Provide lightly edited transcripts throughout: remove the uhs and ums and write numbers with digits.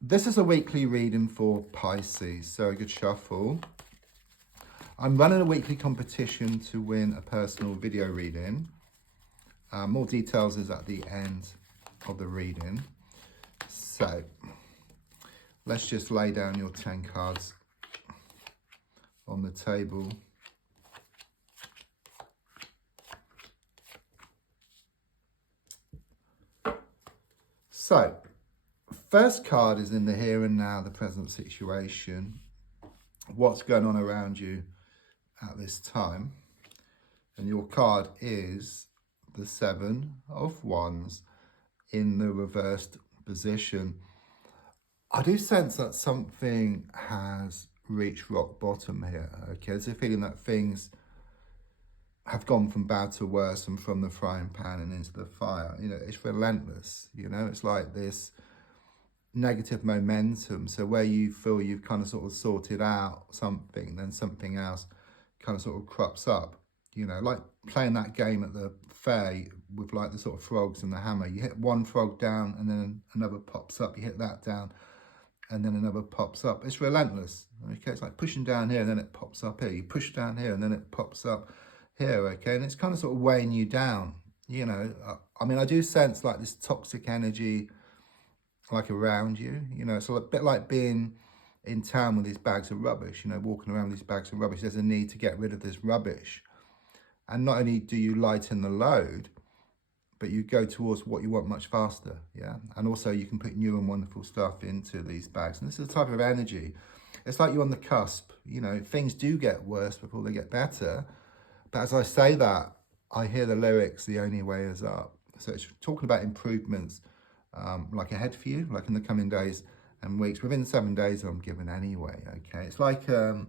This is a weekly reading for Pisces, so a good shuffle. I'm running a weekly competition to win a personal video reading. More details is at the end of the reading. So let's just lay down your 10 cards on the table. So, first card is in the here and now, the present situation. What's going on around you at this time? And your card is the 7 of Wands in the reversed position. I do sense that something has reached rock bottom here, okay? There's a feeling that things have gone from bad to worse and from the frying pan and into the fire. You know, it's relentless, you know? It's like this negative momentum. So where you feel you've kind of sort of sorted out something, then something else kind of sort of crops up. You know, like playing that game at the fair with like the sort of frogs and the hammer. You hit one frog down and then another pops up. You hit that down and then another pops up. It's relentless, okay? It's like pushing down here and then it pops up here. You push down here and then it pops up here, okay? And it's kind of sort of weighing you down, you know? I mean, I do sense like this toxic energy like around you, you know? It's a bit like being in town with these bags of rubbish, you know, walking around with these bags of rubbish. There's a need to get rid of this rubbish. And not only do you lighten the load, but you go towards what you want much faster, yeah? And also you can put new and wonderful stuff into these bags. And this is the type of energy. It's like you're on the cusp, you know, things do get worse before they get better. But as I say that, I hear the lyrics, the only way is up. So it's talking about improvements like ahead for you, like in the coming days and weeks. Within 7 days, I'm giving anyway, okay? It's like a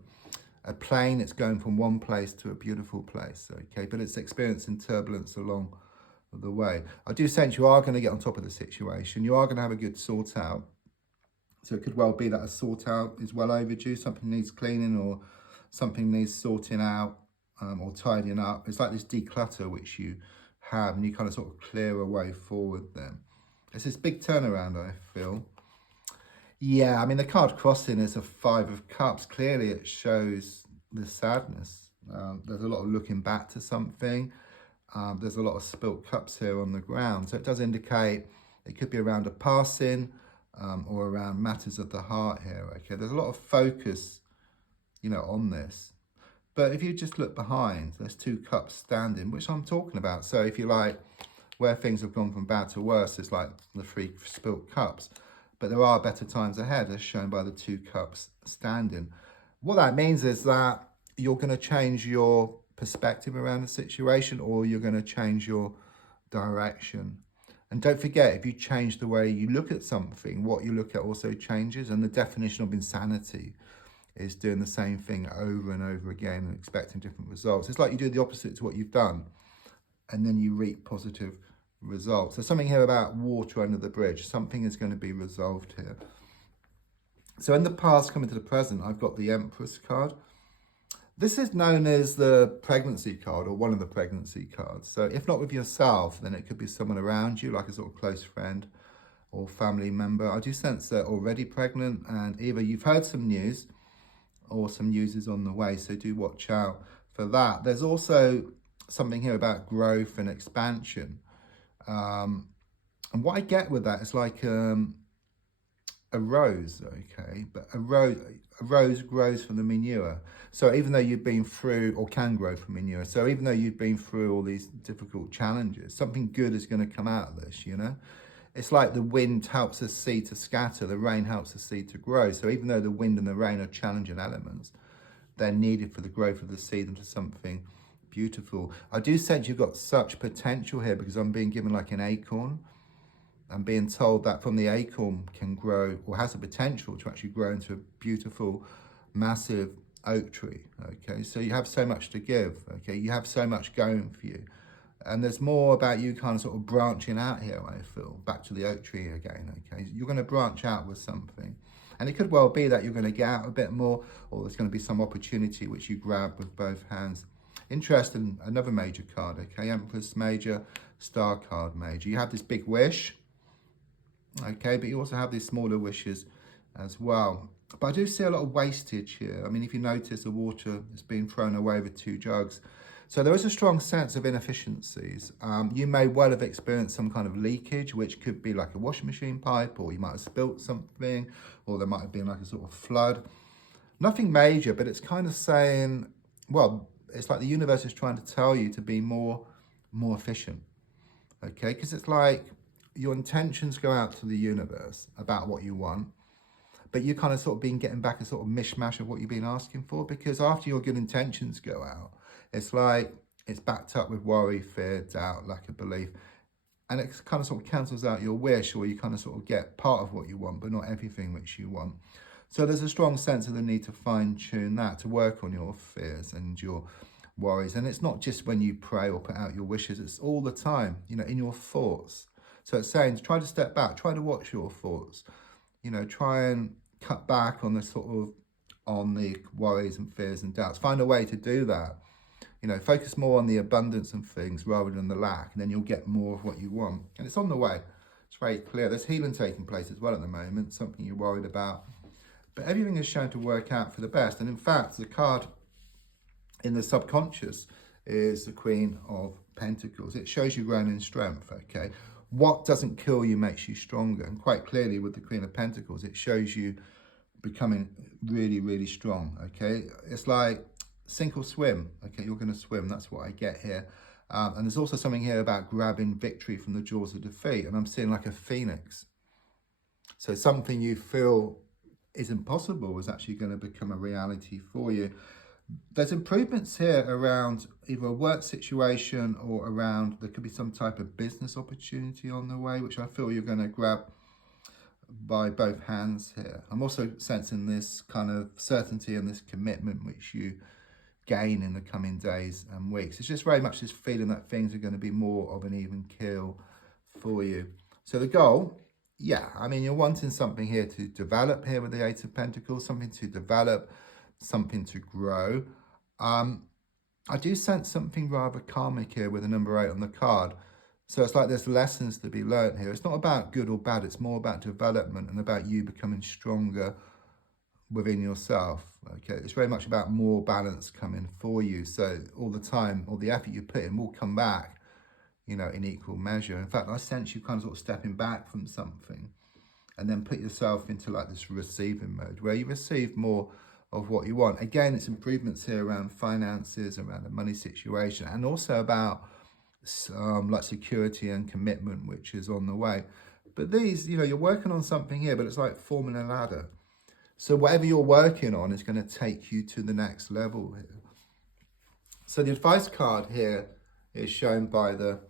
plane, it's going from one place to a beautiful place, okay? But it's experiencing turbulence along the way. I do sense you are going to get on top of the situation. You are going to have a good sort out. So it could well be that a sort out is well overdue. Something needs cleaning or something needs sorting out or tidying up. It's like this declutter which you have and you kind of sort of clear a way forward then. It's this big turnaround, I feel. Yeah, I mean, the card crossing is a 5 of Cups. Clearly, it shows the sadness. There's a lot of looking back to something. There's a lot of spilt cups here on the ground. So it does indicate it could be around a passing or around matters of the heart here, okay? There's a lot of focus, you know, on this. But if you just look behind, there's 2 cups standing, which I'm talking about. So if you like, where things have gone from bad to worse, it's like the 3 spilt cups. But there are better times ahead, as shown by the 2 cups standing. What that means is that you're going to change your perspective around the situation, or you're going to change your direction. And don't forget, if you change the way you look at something, what you look at also changes. And the definition of insanity is doing the same thing over and over again and expecting different results. It's like you do the opposite to what you've done, and then you reap positive results. There's something here about water under the bridge. Something is going to be resolved here. So in the past, coming to the present, I've got the Empress card. This is known as the pregnancy card, or one of the pregnancy cards. So if not with yourself, then it could be someone around you, like a sort of close friend or family member. I do sense they're already pregnant, and either you've heard some news or some news is on the way. So do watch out for that. There's also something here about growth and expansion. And what I get with that is like a rose, okay? But a rose grows from the manure. So even though you've been through, or can grow from manure, so even though you've been through all these difficult challenges, something good is going to come out of this, you know? It's like the wind helps the seed to scatter, the rain helps the seed to grow. So even though the wind and the rain are challenging elements, they're needed for the growth of the seed into something beautiful. I do sense you've got such potential here, because I'm being given like an acorn. I'm being told that from the acorn can grow, or has the potential to actually grow into a beautiful, massive oak tree, okay? So you have so much to give, okay? You have so much going for you. And there's more about you kind of sort of branching out here, I feel. Back to the oak tree again, okay? You're going to branch out with something. And it could well be that you're going to get out a bit more, or there's going to be some opportunity which you grab with both hands. Interesting, another major card, okay? Empress major, Star card major. You have this big wish. okay? But you also have these smaller wishes as well. But I do see a lot of wastage here. I mean, if you notice, the water is being thrown away with 2 jugs. So there is a strong sense of inefficiencies. You may well have experienced some kind of leakage, which could be like a washing machine pipe, or you might have spilt something, or there might have been like a sort of flood. Nothing major, but it's kind of saying, well, it's like the universe is trying to tell you to be more efficient, okay? Because it's like your intentions go out to the universe about what you want, but you kind of sort of been getting back a sort of mishmash of what you've been asking for, because after your good intentions go out, it's like it's backed up with worry, fear, doubt, lack of belief, and it kind of sort of cancels out your wish, or you kind of sort of get part of what you want, but not everything which you want. So there's a strong sense of the need to fine tune that, to work on your fears and your worries. And it's not just when you pray or put out your wishes, it's all the time, you know, in your thoughts. So it's saying, try to step back, try to watch your thoughts, you know, try and cut back on the sort of, on the worries and fears and doubts. Find a way to do that. You know, focus more on the abundance of things rather than the lack, and then you'll get more of what you want. And it's on the way. It's very clear. There's healing taking place as well at the moment, something you're worried about. But everything is shown to work out for the best. And in fact, the card in the subconscious is the Queen of Pentacles. It shows you growing in strength, okay? What doesn't kill you makes you stronger. And quite clearly with the Queen of Pentacles, it shows you becoming really, really strong, okay? It's like sink or swim, okay? You're going to swim. That's what I get here. And there's also something here about grabbing victory from the jaws of defeat. And I'm seeing like a phoenix. So something you feel is impossible is actually going to become a reality for you. There's improvements here around either a work situation or around, there could be some type of business opportunity on the way, which I feel you're going to grab by both hands here. I'm also sensing this kind of certainty and this commitment which you gain in the coming days and weeks. It's just very much this feeling that things are going to be more of an even keel for you. So the goal, yeah, I mean, you're wanting something here to develop here with the Eight of Pentacles, something to develop, something to grow. I do sense something rather karmic here with the number 8 on the card. So it's like there's lessons to be learned here. It's not about good or bad. It's more about development and about you becoming stronger within yourself. Okay, it's very much about more balance coming for you. So all the time, all the effort you put in will come back, you know, in equal measure. In fact, I sense you kind of sort of stepping back from something and then put yourself into like this receiving mode where you receive more of what you want. Again, it's improvements here around finances, around the money situation, and also about like security and commitment, which is on the way. But these, you know, you're working on something here, but it's like forming a ladder. So whatever you're working on is going to take you to the next level here. So the advice card here is shown by the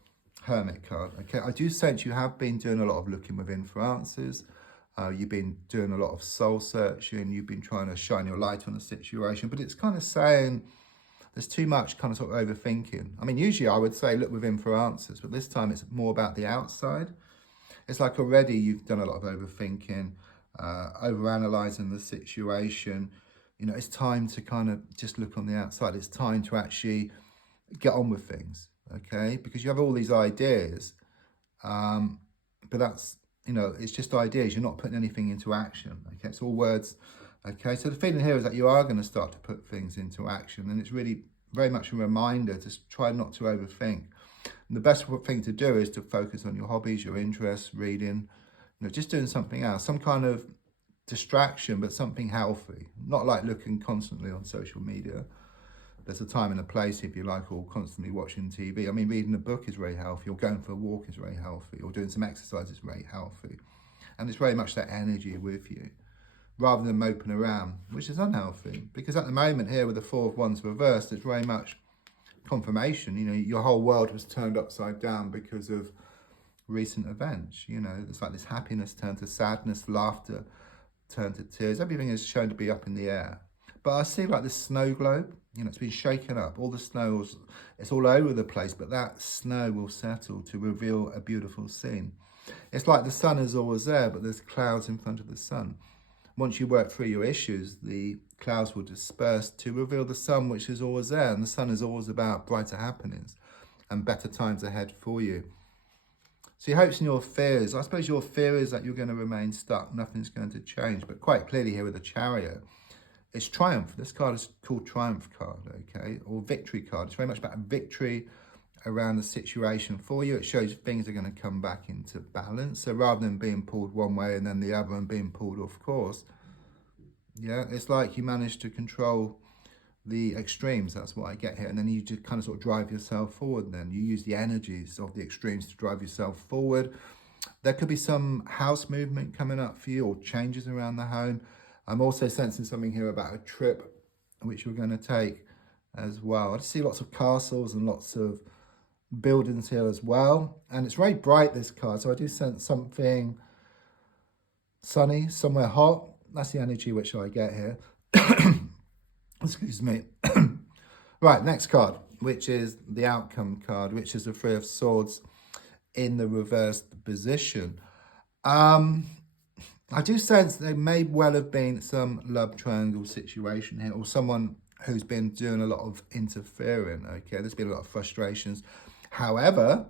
Hermit card. Okay, I do sense you have been doing a lot of looking within for answers. You've been doing a lot of soul searching. You've been trying to shine your light on a situation, but it's kind of saying there's too much kind of sort of overthinking. I mean, usually I would say look within for answers, but this time it's more about the outside. It's like already you've done a lot of overthinking, overanalyzing the situation. You know, it's time to kind of just look on the outside. It's time to actually get on with things, okay? Because you have all these ideas, but that's, you know, it's just ideas. You're not putting anything into action, okay? It's all words, okay? So the feeling here is that you are going to start to put things into action, and it's really very much a reminder to try not to overthink. And the best thing to do is to focus on your hobbies, your interests, reading, you know, just doing something else, some kind of distraction, but something healthy. Not like looking constantly on social media. There's a time and a place, if you like, or constantly watching TV. I mean, reading a book is very healthy, or going for a walk is very healthy, or doing some exercise is very healthy. And it's very much that energy with you, rather than moping around, which is unhealthy. Because at the moment here with the Four of Wands reversed, it's very much confirmation. You know, your whole world was turned upside down because of recent events. You know, it's like this happiness turned to sadness, laughter turned to tears. Everything is shown to be up in the air. But I see like this snow globe, you know, it's been shaken up. All the snow, it's all over the place, but that snow will settle to reveal a beautiful scene. It's like the sun is always there, but there's clouds in front of the sun. Once you work through your issues, the clouds will disperse to reveal the sun, which is always there. And the sun is always about brighter happenings and better times ahead for you. So your hopes and your fears, I suppose your fear is that you're going to remain stuck, nothing's going to change. But quite clearly here with the Chariot, it's triumph. This card is called Triumph card, okay, or Victory card. It's very much about victory around the situation for you. It shows things are going to come back into balance. So rather than being pulled one way and then the other and being pulled off course, yeah, it's like you managed to control the extremes. That's what I get here. And then you just kind of sort of drive yourself forward. Then you use the energies of the extremes to drive yourself forward. There could be some house movement coming up for you or changes around the home. I'm also sensing something here about a trip which we're going to take as well. I just see lots of castles and lots of buildings here as well. And it's very bright, this card. So I do sense something sunny, somewhere hot. That's the energy which I get here. Excuse me. Right, next card, which is the outcome card, which is the Three of Swords in the reversed position. I do sense there may well have been some love triangle situation here, or someone who's been doing a lot of interfering, okay? There's been a lot of frustrations. However,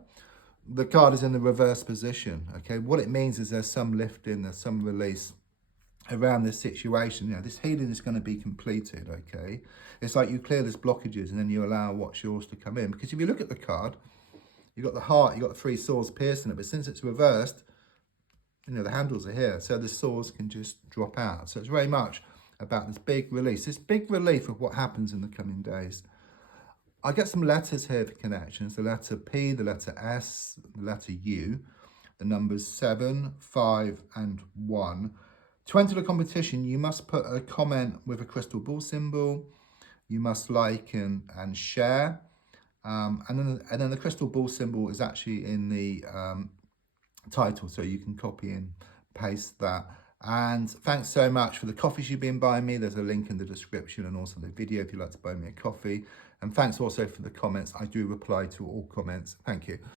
the card is in the reverse position, okay? What it means is there's some lifting, there's some release around this situation. You know, this healing is going to be completed, okay? It's like you clear these blockages and then you allow what's yours to come in. Because if you look at the card, you've got the heart, you've got the three swords piercing it, but since it's reversed, you know, the handles are here, so the swords can just drop out. So it's very much about this big release, this big relief of what happens in the coming days. I get some letters here for connections, the letter P, the letter S, the letter U, the numbers 7, 5, and 1. To enter the competition, you must put a comment with a crystal ball symbol. You must like and share. And then the crystal ball symbol is actually in the title, so you can copy and paste that. And thanks so much for the coffees you've been buying me. There's a link in the description and also the video if you'd like to buy me a coffee. And thanks also for the comments. I do reply to all comments. Thank you.